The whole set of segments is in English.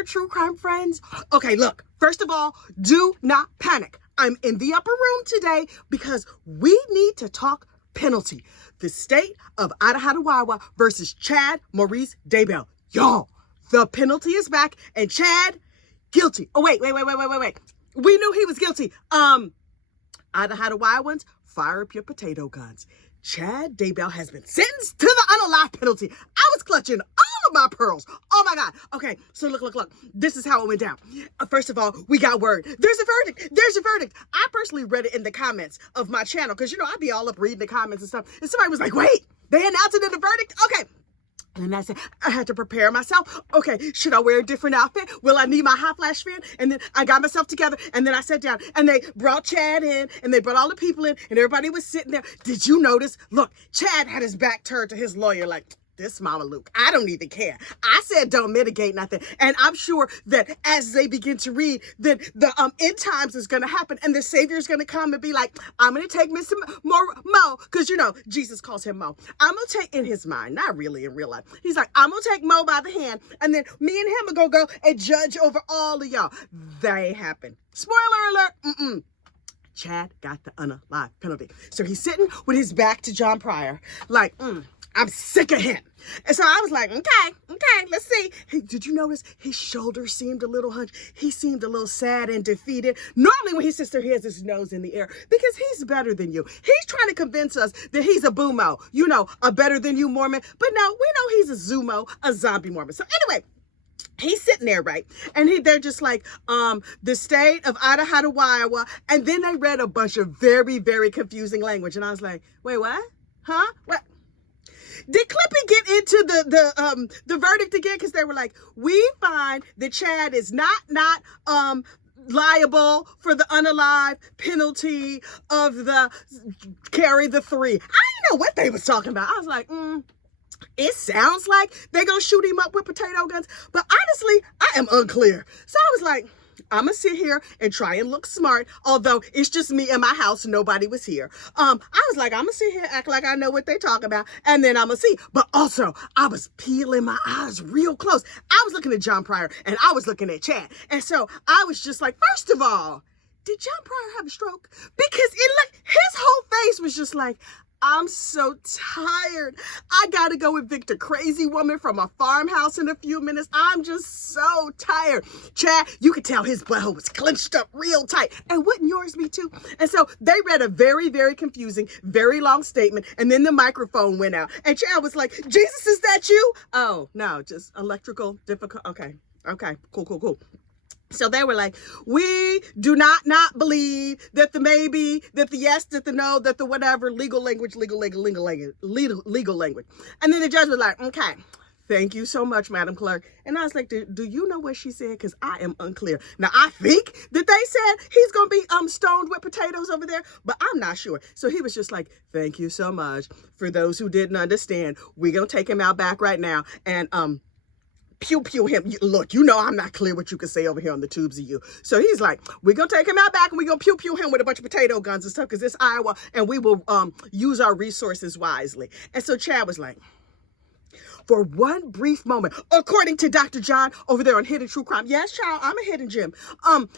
there, true crime friends? Okay, look, first of all, do not panic. I'm in the upper room today because we need to talk penalty. The state of Idaho versus Chad Maurice Daybell. Y'all, the penalty is back and Chad, guilty. Oh, wait. We knew he was guilty. Idahoans, fire up your potato guns. Chad Daybell has been sentenced to the unalive penalty. I was clutching all of my pearls. Oh my God. Okay, so look. This is how it went down. First of all, we got word. There's a verdict. I personally read it in the comments of my channel because, I be all up reading the comments and stuff. And somebody was like, wait, they announced it in the verdict? Okay. And I said, I had to prepare myself. Okay, should I wear a different outfit? Will I need my hot flash fan? And then I got myself together and then I sat down and they brought Chad in and they brought all the people in and everybody was sitting there. Did you notice? Look, Chad had his back turned to his lawyer like, this Mama Luke, I don't even care. I said don't mitigate nothing. And I'm sure that as they begin to read, that the end times is going to happen and the Savior is going to come and be like, I'm going to take Mr. Mo, because, Jesus calls him Mo. I'm going to take, in his mind, not really in real life. He's like, I'm going to take Mo by the hand and then me and him are going to go and judge over all of y'all. That ain't happen. Spoiler alert. Chad got the unalive penalty. So he's sitting with his back to John Pryor, like, I'm sick of him. And so I was like, okay, let's see. Hey, did you notice his shoulders seemed a little hunched? He seemed a little sad and defeated. Normally when he sits there, he has his nose in the air because he's better than you. He's trying to convince us that he's a boomo, a better than you Mormon. But no, we know he's a Zumo, a zombie Mormon. So anyway, he's sitting there, right? And they're just like, the state of Idaho, and then they read a bunch of very, very confusing language. And I was like, wait, what? Huh? What? Did Clippy get into the verdict again? Because they were like, we find that Chad is not liable for the unalive penalty of the carry the 3. I didn't know what they was talking about. I was like, it sounds like they're going to shoot him up with potato guns. But honestly, I am unclear. So I was like, I'm going to sit here and try and look smart, although it's just me in my house. Nobody was here. I was like, I'm going to sit here, act like I know what they talk about, and then I'm going to see. But also, I was peeling my eyes real close. I was looking at John Pryor, and I was looking at Chad. And so I was just like, first of all, did John Pryor have a stroke? Because his whole face was just like, I'm so tired. I gotta go evict a crazy woman from a farmhouse in a few minutes. I'm just so tired. Chad, you could tell his butthole was clenched up real tight. And wouldn't yours be too? And so they read a very, very confusing, very long statement. And then the microphone went out. And Chad was like, Jesus, is that you? Oh, no, just electrical difficult. Okay, cool. So they were like, we do not believe that the maybe, that the yes, that the no, that the whatever, legal language. And then the judge was like, okay, thank you so much, Madam Clerk. And I was like, do you know what she said? Because I am unclear. Now, I think that they said he's going to be stoned with potatoes over there, but I'm not sure. So he was just like, thank you so much. For those who didn't understand, we're going to take him out back right now and pew him. Look, I'm not clear what you can say over here on the tubes of you. So he's like, we're going to take him out back and we're going to pew him with a bunch of potato guns and stuff because it's Iowa and we will use our resources wisely. And so Chad was like, for one brief moment, according to Dr. John over there on Hidden True Crime. Yes, child, I'm a hidden gem. I'm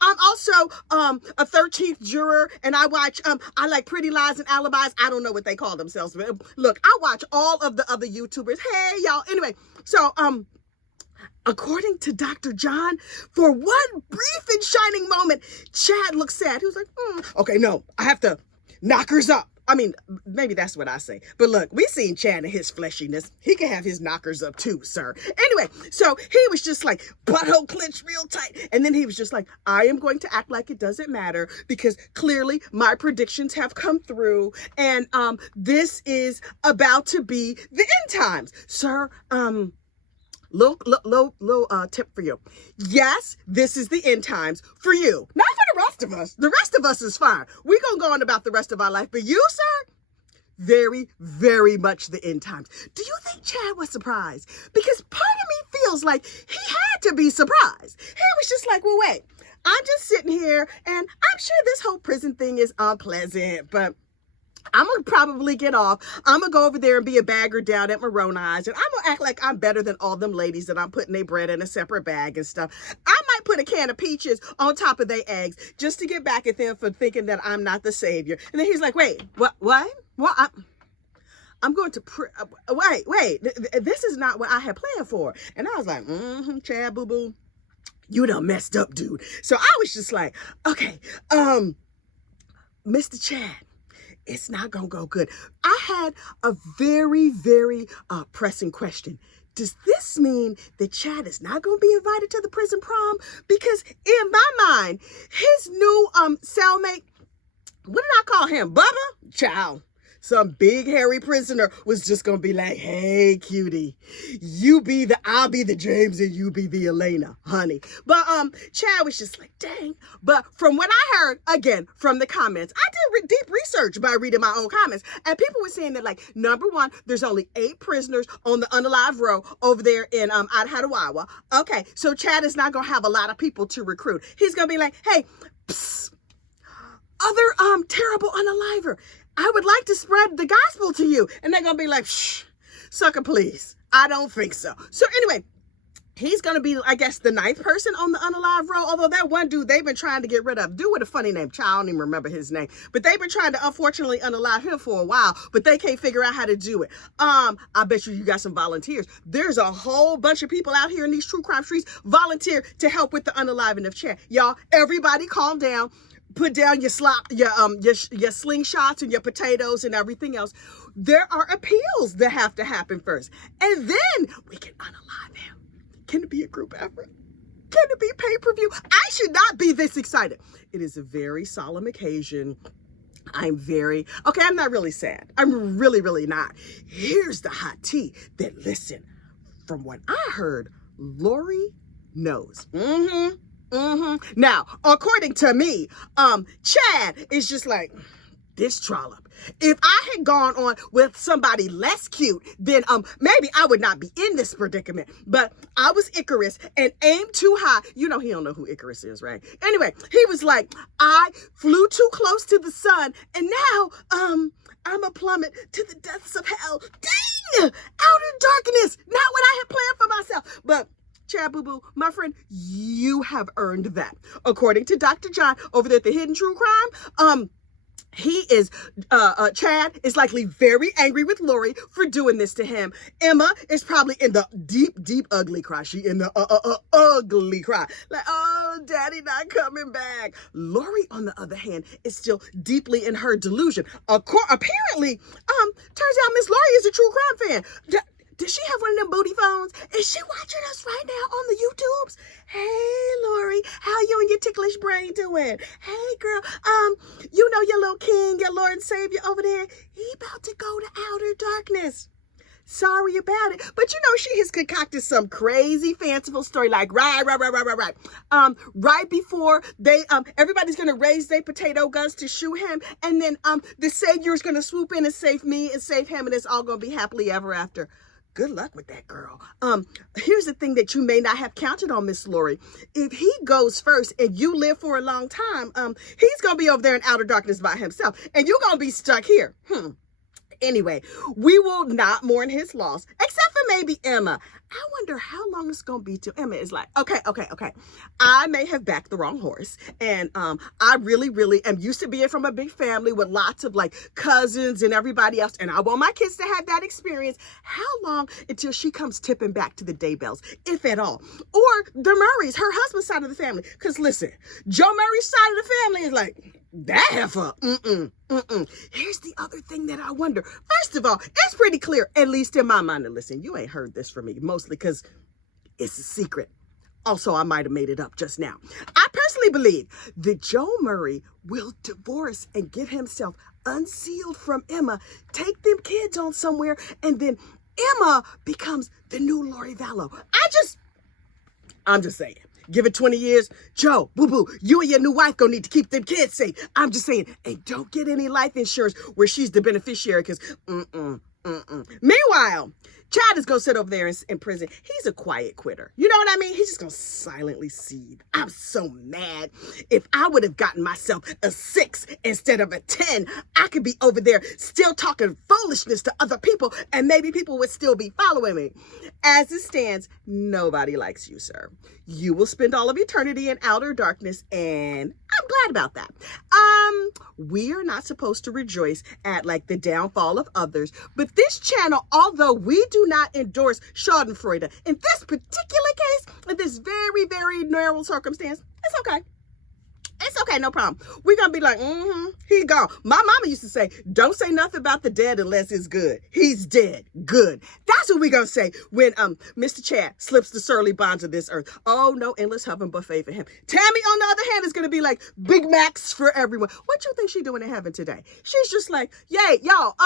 also a 13th juror, and I watch I like Pretty Lies and Alibis. I don't know what they call themselves, but look, I watch all of the other YouTubers. Hey, y'all. Anyway, so according to Dr. John, for one brief and shining moment, Chad looked sad. He was like, okay, no, I have to knock hers up. I mean, maybe that's what I say. But look, we seen Chad and his fleshiness. He can have his knockers up too, sir. Anyway, so he was just like, butthole clenched real tight. And then he was just like, I am going to act like it doesn't matter because clearly my predictions have come through. And this is about to be the end times. Sir, little tip for you. Yes, this is the end times for you. Not for the rest of us. The rest of us is fine. We're going to go on about the rest of our life. But you, sir, very, very much the end times. Do you think Chad was surprised? Because part of me feels like he had to be surprised. He was just like, well, wait, I'm just sitting here and I'm sure this whole prison thing is unpleasant, but I'm going to probably get off. I'm going to go over there and be a bagger down at Moroni's. And I'm going to act like I'm better than all them ladies that I'm putting their bread in a separate bag and stuff. I might put a can of peaches on top of their eggs just to get back at them for thinking that I'm not the savior. And then he's like, wait, what? Well, I'm going to, wait, this is not what I had planned for. And I was like, Chad, boo-boo, you done messed up, dude. So I was just like, okay, Mr. Chad, it's not going to go good. I had a very, very pressing question. Does this mean that Chad is not going to be invited to the prison prom? Because in my mind, his new cellmate, what did I call him? Bubba? Child. Some big hairy prisoner was just going to be like, hey, cutie, I'll be the James and you be the Elena, honey. But Chad was just like, dang. But from what I heard, again, from the comments, I did deep research by reading my own comments. And people were saying that, like, number one, there's only 8 prisoners on the unalive row over there in Idaho. Okay, so Chad is not going to have a lot of people to recruit. He's going to be like, hey, psst, other terrible unaliver, I would like to spread the gospel to you. And they're going to be like, shh, sucker, please. I don't think so. So anyway, he's going to be, I guess, the 9th person on the unalive row. Although that one dude they've been trying to get rid of, dude with a funny name, child, I don't even remember his name. But they've been trying to, unfortunately, unalive him for a while. But they can't figure out how to do it. I bet you got some volunteers. There's a whole bunch of people out here in these true crime streets volunteer to help with the unaliving of Chad. Y'all, everybody calm down. Put down your slingshots and your potatoes and everything else. There are appeals that have to happen first. And then we can unalive him. Can it be a group effort? Can it be pay-per-view? I should not be this excited. It is a very solemn occasion. I'm not really sad. I'm really, really not. Here's the hot tea that, listen, from what I heard, Lori knows. Now, according to me, Chad is just like, this trollop. If I had gone on with somebody less cute, then maybe I would not be in this predicament. But I was Icarus and aimed too high. You know he don't know who Icarus is, right? Anyway, he was like, I flew too close to the sun, and now I'm a plummet to the depths of hell. Dang! Outer darkness! Not what I had planned for myself. But Chad Boo Boo, my friend, you have earned that. According to Dr. John over there at the Hidden True Crime, Chad is likely very angry with Lori for doing this to him. Emma is probably in the deep, deep ugly cry. She in the ugly cry. Like, oh, daddy not coming back. Lori, on the other hand, is still deeply in her delusion. Apparently, turns out Miss Lori is a true crime fan. Does she have one of them booty phones? Is she watching us right now on the YouTubes? Hey, Lori, how you and your ticklish brain doing? Hey, girl, you know your little king, your Lord and Savior over there, he about to go to outer darkness. Sorry about it. But you know, she has concocted some crazy fanciful story like, right. Right before they, everybody's going to raise their potato guns to shoot him. And then the Savior is going to swoop in and save me and save him. And it's all going to be happily ever after. Good luck with that, girl. Here's the thing that you may not have counted on, Miss Lori. If he goes first and you live for a long time, he's going to be over there in outer darkness by himself. And you're going to be stuck here. Anyway, we will not mourn his loss, except for maybe Emma. I wonder how long it's going to be till Emma is like, okay. I may have backed the wrong horse. And I really, really am used to being from a big family with lots of like cousins and everybody else. And I want my kids to have that experience. How long until she comes tipping back to the Daybells, if at all? Or the Murrays, her husband's side of the family. Because listen, Joe Murray's side of the family is like, that heifer. Here's the other thing that I wonder. First of all, it's pretty clear, at least in my mind. And listen, you ain't heard this from me, mostly because it's a secret. Also, I might have made it up just now. I personally believe that Joe Murray will divorce and get himself unsealed from Emma, take them kids on somewhere, and then Emma becomes the new Lori Vallow. I'm just saying. Give it 20 years. Joe, boo-boo, you and your new wife gonna need to keep them kids safe. I'm just saying, and don't get any life insurance where she's the beneficiary, because Meanwhile, Chad is going to sit over there in prison. He's a quiet quitter. You know what I mean? He's just going to silently seethe. I'm so mad. If I would have gotten myself a 6 instead of a 10, I could be over there still talking foolishness to other people, and maybe people would still be following me. As it stands, nobody likes you, sir. You will spend all of eternity in outer darkness, and I'm glad about that. We are not supposed to rejoice at like the downfall of others, but this channel, although we do not endorse Schadenfreude, in this particular case, in this very, very narrow circumstance, it's okay. It's okay, no problem. We're going to be like, he's gone. My mama used to say, don't say nothing about the dead unless it's good. He's dead. Good. That's what we're going to say when Mr. Chad slips the surly bonds of this earth. Oh, no endless heaven buffet for him. Tammy, on the other hand, is going to be like Big Macs for everyone. What you think she's doing in heaven today? She's just like, yay, y'all,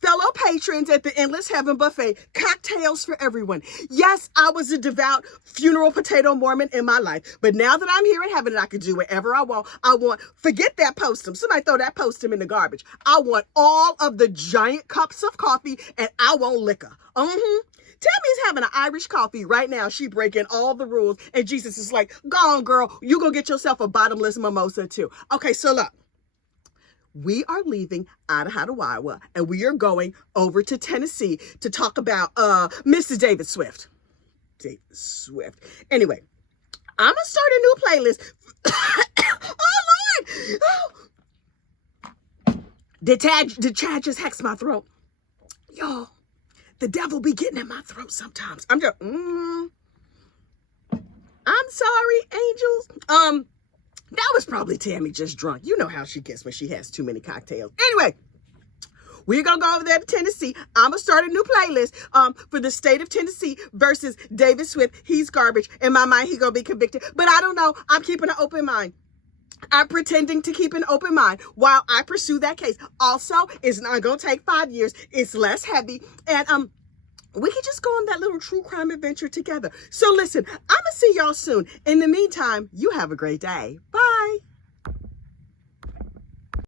fellow patrons at the Endless Heaven Buffet, cocktails for everyone. Yes, I was a devout funeral potato Mormon in my life, but now that I'm here in heaven and I can do whatever I want, forget that postum. Somebody throw that postum in the garbage. I want all of the giant cups of coffee, and I want liquor. Tammy's having an Irish coffee right now. She breaking all the rules, and Jesus is like, go on, girl. You go get yourself a bottomless mimosa too. Okay, so look. We are leaving Iowa, and we are going over to Tennessee to talk about Mrs. David Swift. David Swift. Anyway, I'm going to start a new playlist. Oh, Lord! Did Chad just hex my throat? Yo, the devil be getting in my throat sometimes. I'm just, I'm sorry, angels. That was probably Tammy just drunk. You know how she gets when she has too many cocktails. Anyway, we're going to go over there to Tennessee. I'm going to start a new playlist for the state of Tennessee versus David Swift. He's garbage. In my mind, he's going to be convicted. But I don't know. I'm keeping an open mind. I'm pretending to keep an open mind while I pursue that case. Also, it's not going to take 5 years. It's less heavy. And we could just go on that little true crime adventure together. So listen, I'm going to see y'all soon. In the meantime, you have a great day. Bye.